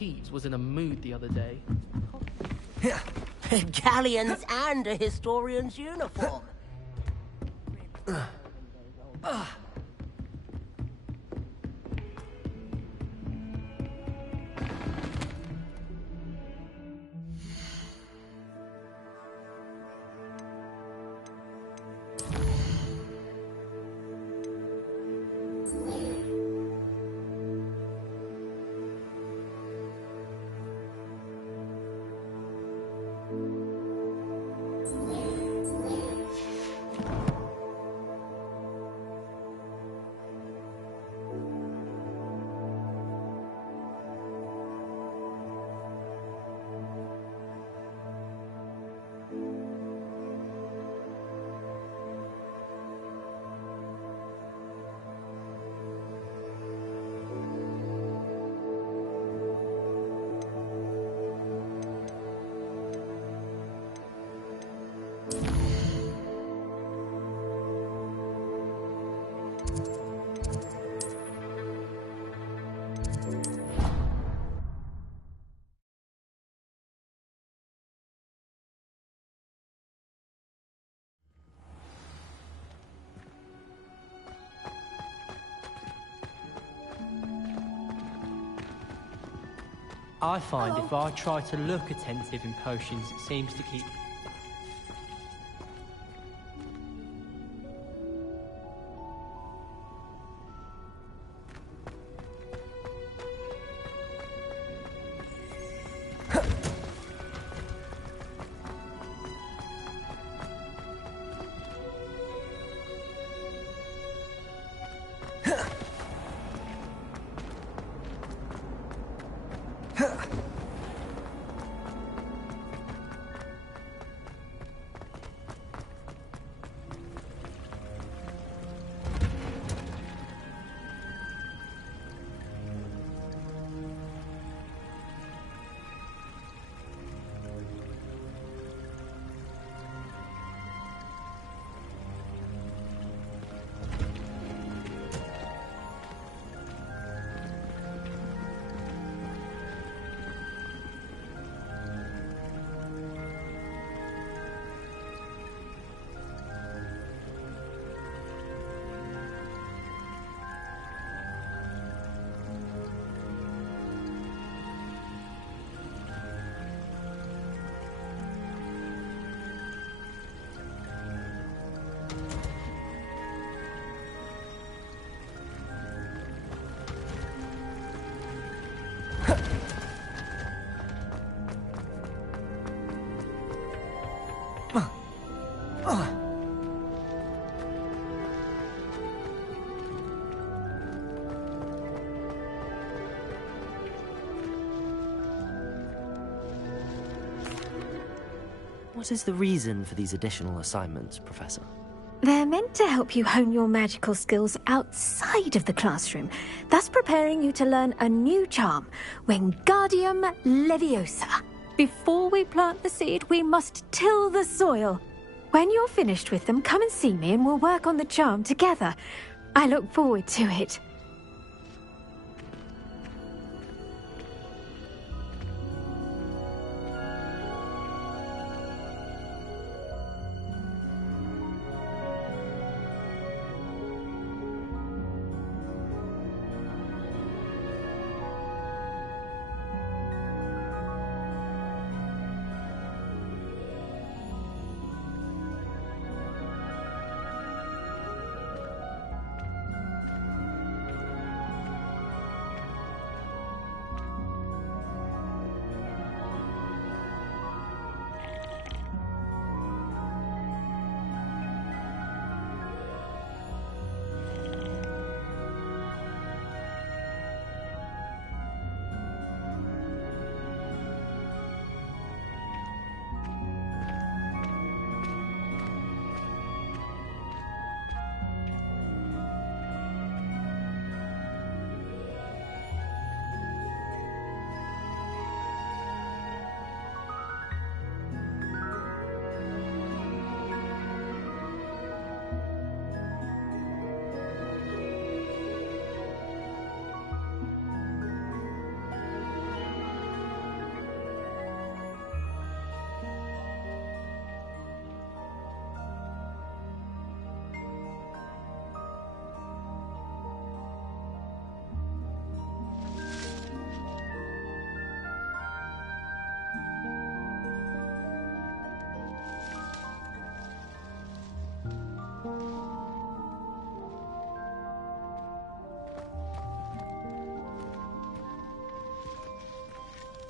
Peeves was in a mood the other day. Galleons and a historian's uniform. I find if I try to look attentive in potions, it seems to keep... What is the reason for these additional assignments, Professor? They're meant to help you hone your magical skills outside of the classroom, thus preparing you to learn a new charm, Wingardium Leviosa. Before we plant the seed, we must till the soil. When you're finished with them, come and see me and we'll work on the charm together. I look forward to it.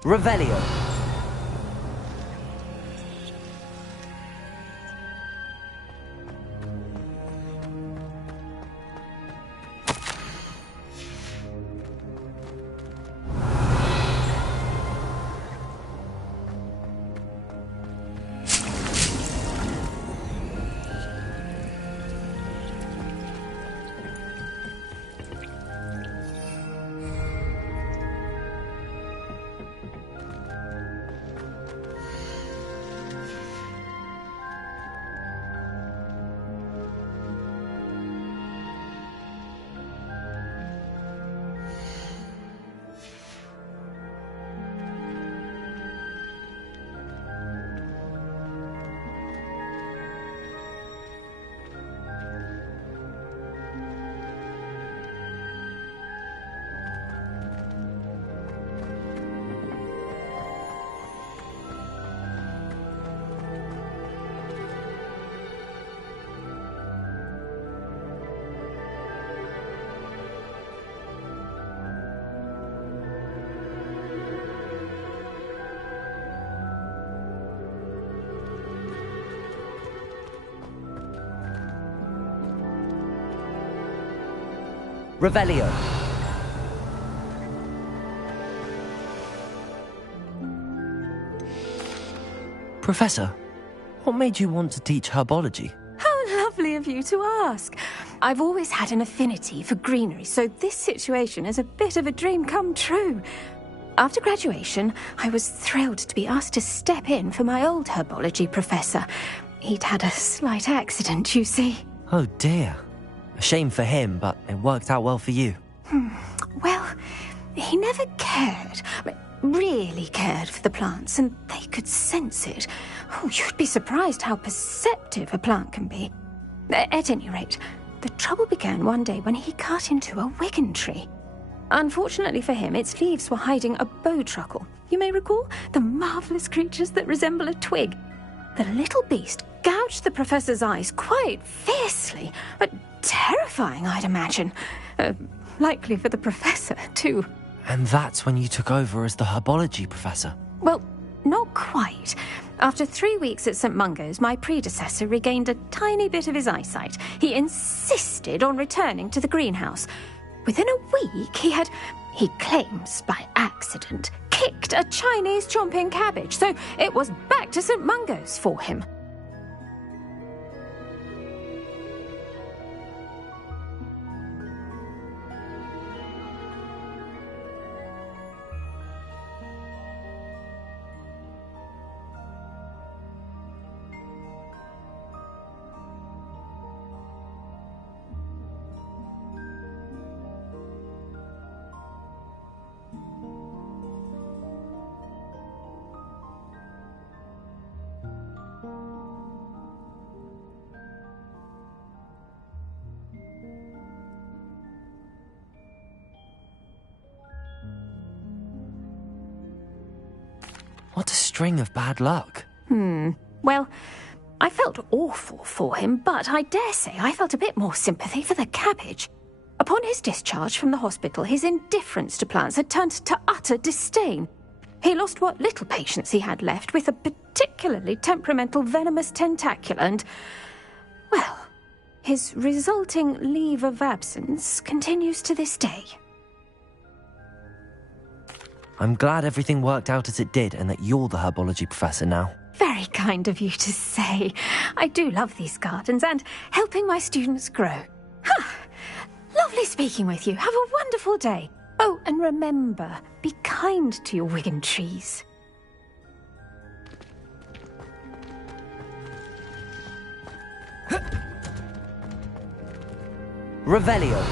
Revelio. Revelio. Professor, what made you want to teach herbology? How lovely of you to ask. I've always had an affinity for greenery, so this situation is a bit of a dream come true. After graduation, I was thrilled to be asked to step in for my old herbology professor. He'd had a slight accident, you see. Oh dear. A shame for him, but it worked out well for you. Well, he never cared, really cared for the plants, and they could sense it. Oh, you'd be surprised how perceptive a plant can be. At any rate, the trouble began one day when he cut into a wigan tree. Unfortunately for him, its leaves were hiding a bowtruckle. You may recall the marvellous creatures that resemble a twig. The little beast gouged the professor's eyes quite fiercely, but terrifying, I'd imagine. Likely for the professor, too. And that's when you took over as the herbology professor? Well, not quite. After 3 weeks at St. Mungo's, my predecessor regained a tiny bit of his eyesight. He insisted on returning to the greenhouse. Within a week, he claims by accident, kicked a Chinese chomping cabbage, so it was back to St. Mungo's for him. What a string of bad luck. Well, I felt awful for him, but I dare say I felt a bit more sympathy for the cabbage. Upon his discharge from the hospital, his indifference to plants had turned to utter disdain. He lost what little patience he had left with a particularly temperamental venomous tentacula and, well, his resulting leave of absence continues to this day. I'm glad everything worked out as it did and that you're the herbology professor now. Very kind of you to say. I do love these gardens and helping my students grow. Lovely speaking with you. Have a wonderful day. Oh, and remember, be kind to your wigan trees. Revelio.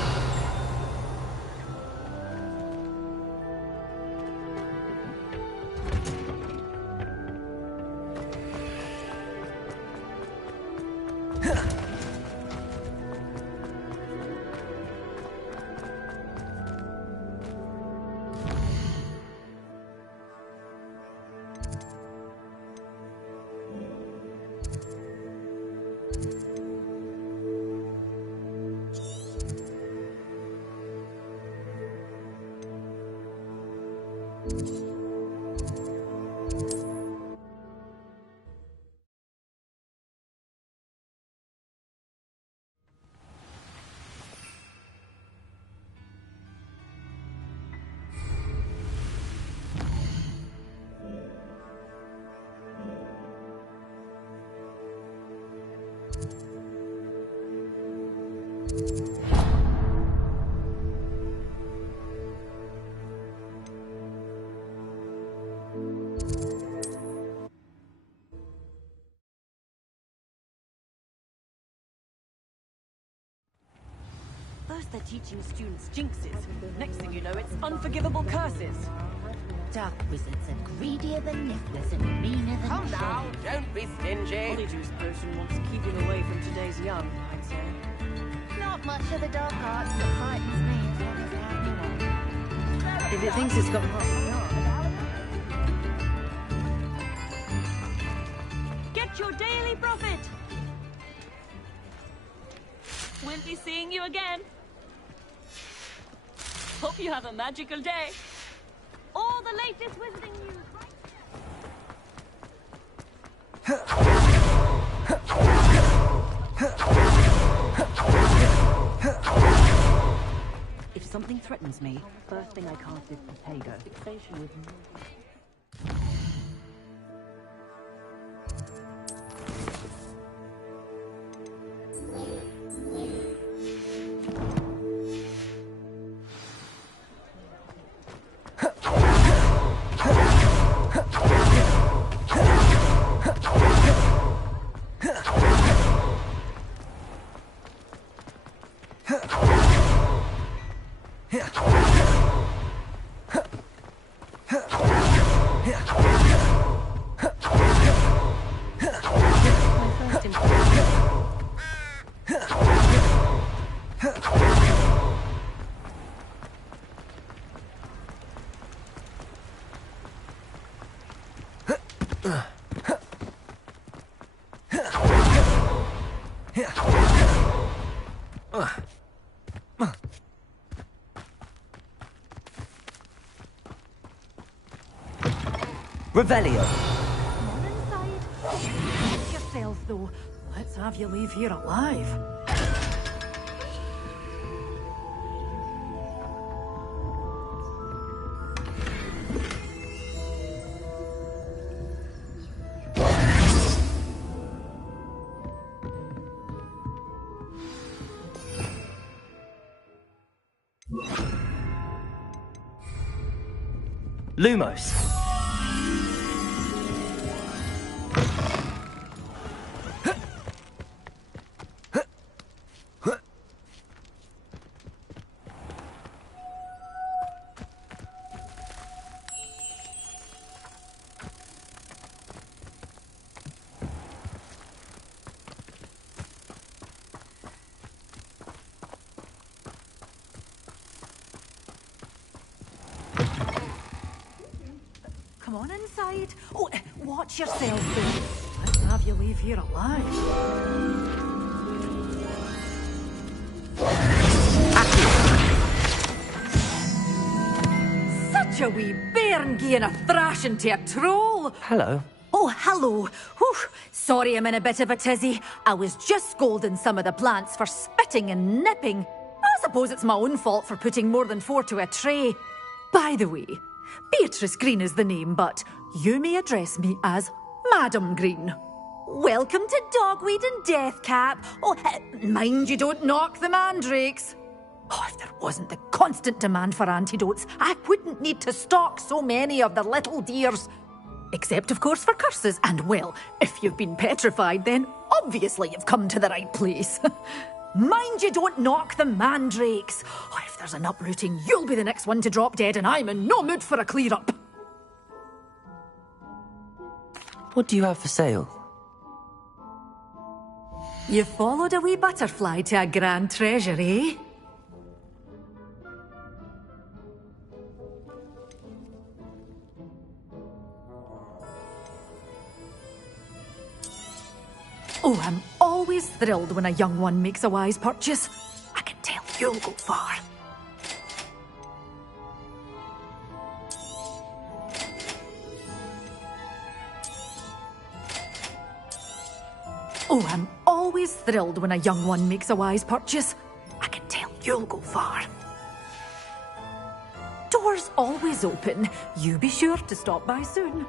First they're teaching students jinxes. Next thing you know, it's unforgivable curses. Dark wizards are greedier than nifflers and meaner than... Come now, don't be stingy. Polyjuice potion wants keeping away from today's young, I'd say. Not much of the dark arts that frightens me as long as I have If it thinks it's got... Get your daily profit! We'll be seeing you again. Hope you have a magical day. All the latest wizarding news. If something threatens me, first thing I cast is potato. Fixation with Revelio. Come on inside. Watch yourself, though. Let's have you leave here alive. Lumos. Come on inside. Oh, watch yourself, though. Let's have you leave here alive. Such a wee bairn gieing a thrashing to a troll. Hello. Oh, hello. Whew. Sorry I'm in a bit of a tizzy. I was just scolding some of the plants for spitting and nipping. I suppose it's my own fault for putting more than 4 to a tray. By the way, Beatrice Green is the name, but you may address me as Madam Green. Welcome to Dogweed and Deathcap. Oh, mind you don't knock the mandrakes. Oh, if there wasn't the constant demand for antidotes, I wouldn't need to stock so many of the little dears. Except, of course, for curses. And, well, if you've been petrified, then obviously you've come to the right place. Mind you don't knock the mandrakes. Oh, if there's an uprooting, you'll be the next one to drop dead, and I'm in no mood for a clear-up. What do you have for sale? You followed a wee butterfly to a grand treasure, eh? Oh, I'm always thrilled when a young one makes a wise purchase. I can tell you'll go far. Oh, I'm always thrilled when a young one makes a wise purchase. I can tell you'll go far. Doors always open. You be sure to stop by soon.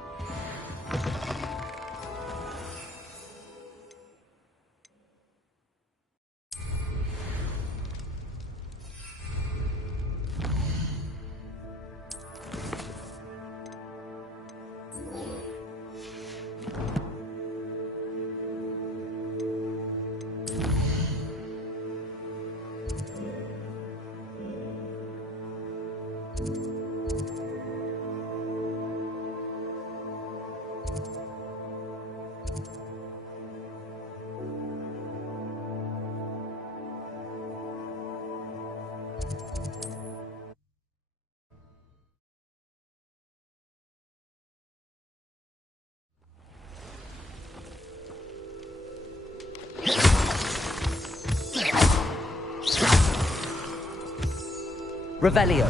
Revelio.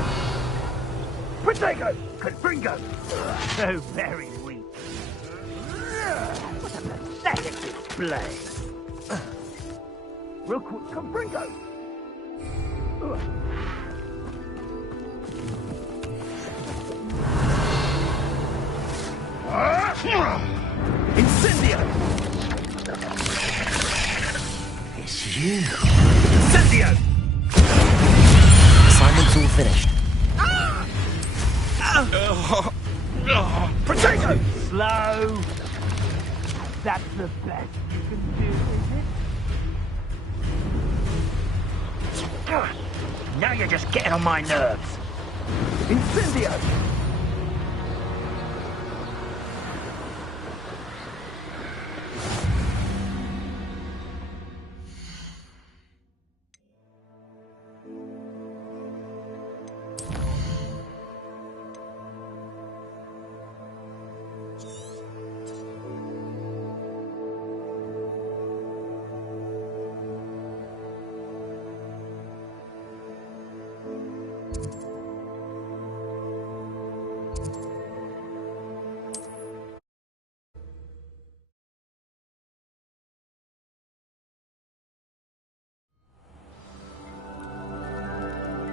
Protego! Confringo! So very weak. What a pathetic display. Real quick, Confringo! Incendio! It's you. Incendio! Assignment's all finished. Protego! Slow. That's the best you can do, is it? Now you're just getting on my nerves. Incendio!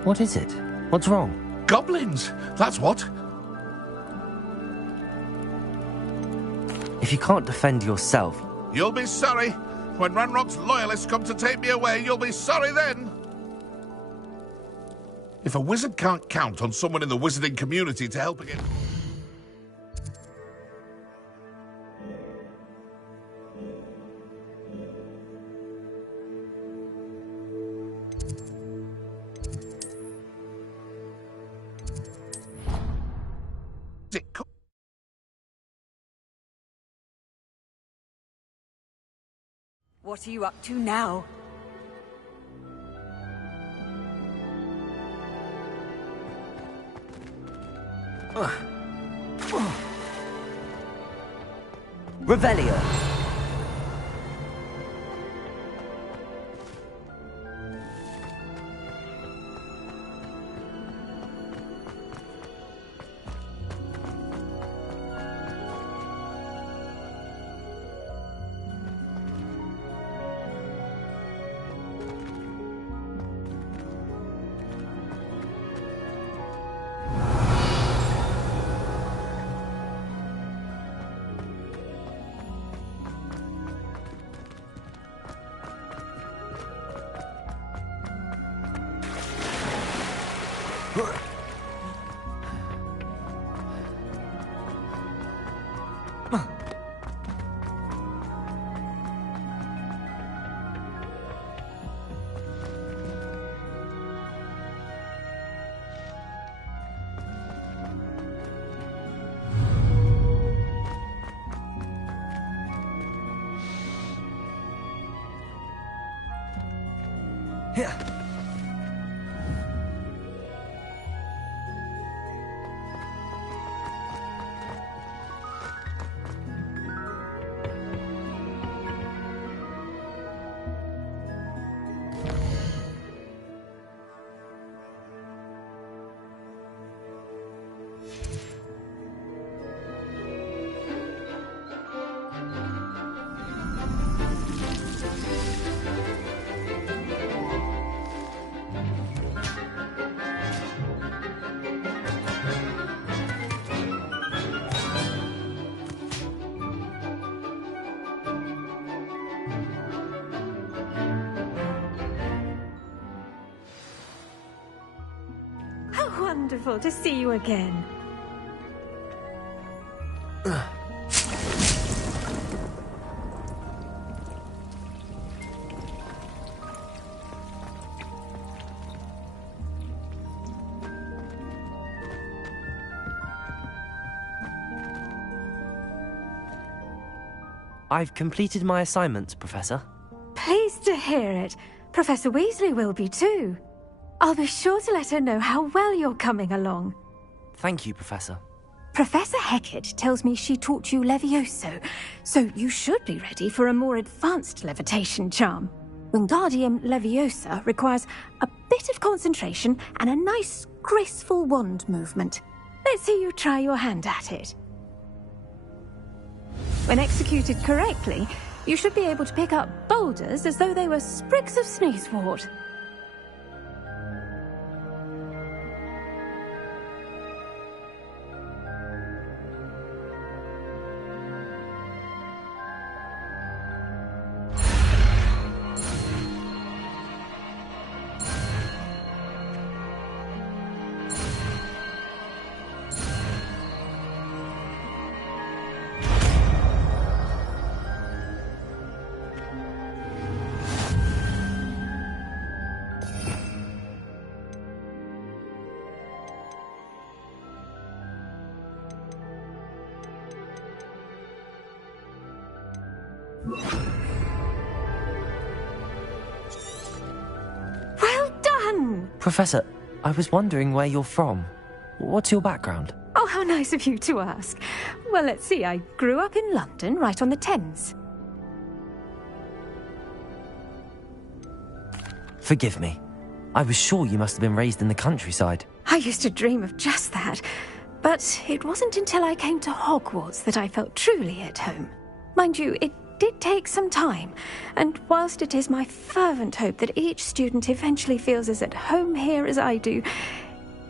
What is it? What's wrong? Goblins! That's what. If you can't defend yourself... You'll be sorry. When Ranrock's loyalists come to take me away, you'll be sorry then. If a wizard can't count on someone in the wizarding community to help again... What are you up to now? Revelio. Wonderful to see you again. I've completed my assignments, Professor. Pleased to hear it. Professor Weasley will be too. I'll be sure to let her know how well you're coming along. Thank you, Professor. Professor Hecat tells me she taught you Levioso, so you should be ready for a more advanced levitation charm. Wingardium Leviosa requires a bit of concentration and a nice, graceful wand movement. Let's see you try your hand at it. When executed correctly, you should be able to pick up boulders as though they were sprigs of sneezewort. Well done! Professor, I was wondering where you're from. What's your background? Oh, how nice of you to ask. Well, let's see. I grew up in London, right on the Thames. Forgive me. I was sure you must have been raised in the countryside. I used to dream of just that. But it wasn't until I came to Hogwarts that I felt truly at home. Mind you, it did take some time, and whilst it is my fervent hope that each student eventually feels as at home here as I do,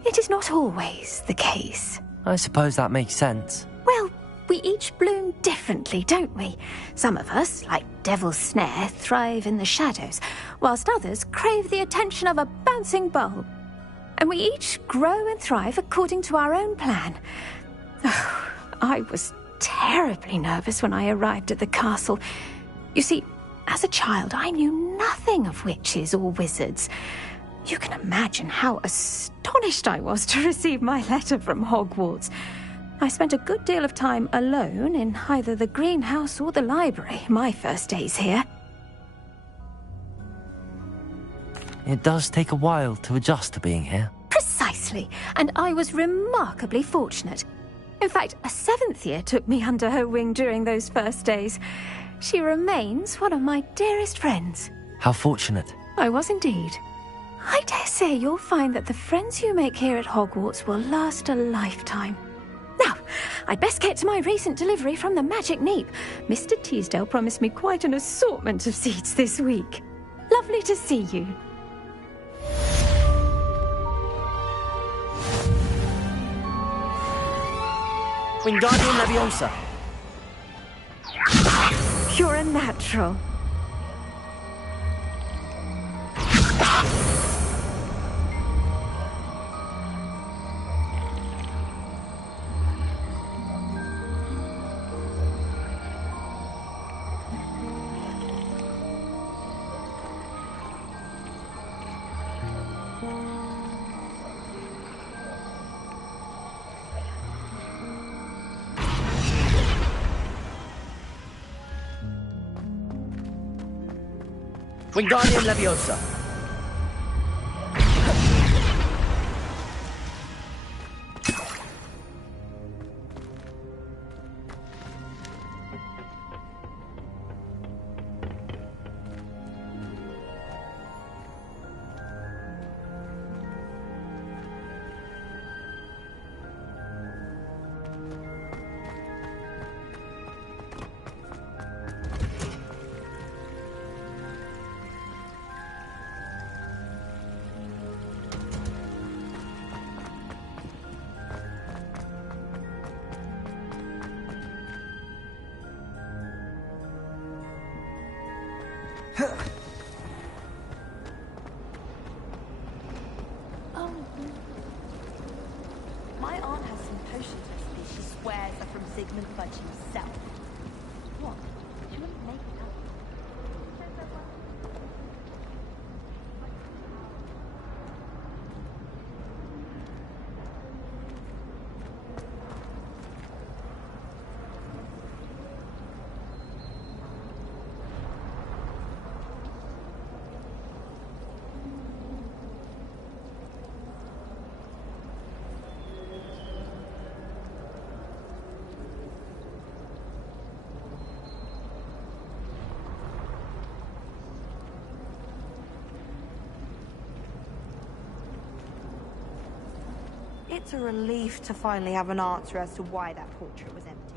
it is not always the case. I suppose that makes sense. Well, we each bloom differently, don't we? Some of us, like Devil's Snare, thrive in the shadows, whilst others crave the attention of a bouncing bulb. And we each grow and thrive according to our own plan. Oh, I was terribly nervous when I arrived at the castle. You see, as a child, I knew nothing of witches or wizards. You can imagine how astonished I was to receive my letter from Hogwarts. I spent a good deal of time alone in either the greenhouse or the library my first days here. It does take a while to adjust to being here. Precisely, and I was remarkably fortunate. In fact, a 7th year took me under her wing during those first days. She remains one of my dearest friends. How fortunate. I was indeed. I dare say you'll find that the friends you make here at Hogwarts will last a lifetime. Now, I'd best get to my recent delivery from the Magic Neep. Mr. Teasdale promised me quite an assortment of seeds this week. Lovely to see you. Wingardium Leviosa. You're a natural. Wingardium Leviosa. My aunt has some potion recipes she swears are from Sigmund Fudge himself. What? She wouldn't make it up. It's a relief to finally have an answer as to why that portrait was empty.